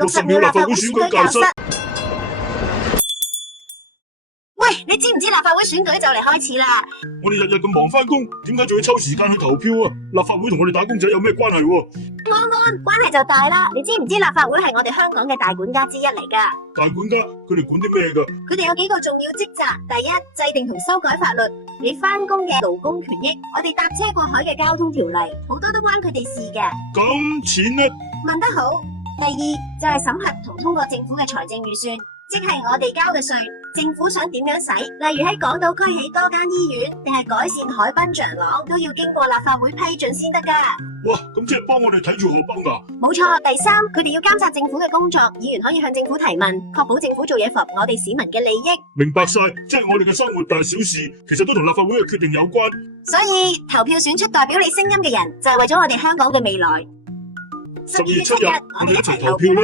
60秒立法會選舉教室。喂，你知唔知立法會選舉就嚟開始啦？我哋日日咁忙返工，點解仲要抽時間去投票啊？立法會同我哋打工仔有咩關係？關係就大啦！你知唔知立法會係我哋香港嘅大管家之一嚟噶？大管家，佢哋管啲咩噶？佢哋有幾個重要職責：第一，制定同修改法律；你返工嘅勞工權益；我哋搭車過海嘅交通條例，好多都關佢哋事嘅。咁錢呢？問得好。第二就係審核同通過政府嘅財政預算，即係我哋交嘅稅，政府想點樣使，例如喺港島區起多間醫院，定係改善海濱長廊，都要經過立法會批准先得噶。哇，咁即係幫我哋睇住荷包噶？冇錯。第三，佢哋要監察政府嘅工作，議員可以向政府提問，確保政府做嘢符合我哋市民嘅利益。明白晒，即係我哋嘅生活大小事，其實都同立法會嘅決定有關。所以投票選出代表你聲音嘅人，就係為咗我哋香港嘅未來。12月7日，我哋一齊投票啦！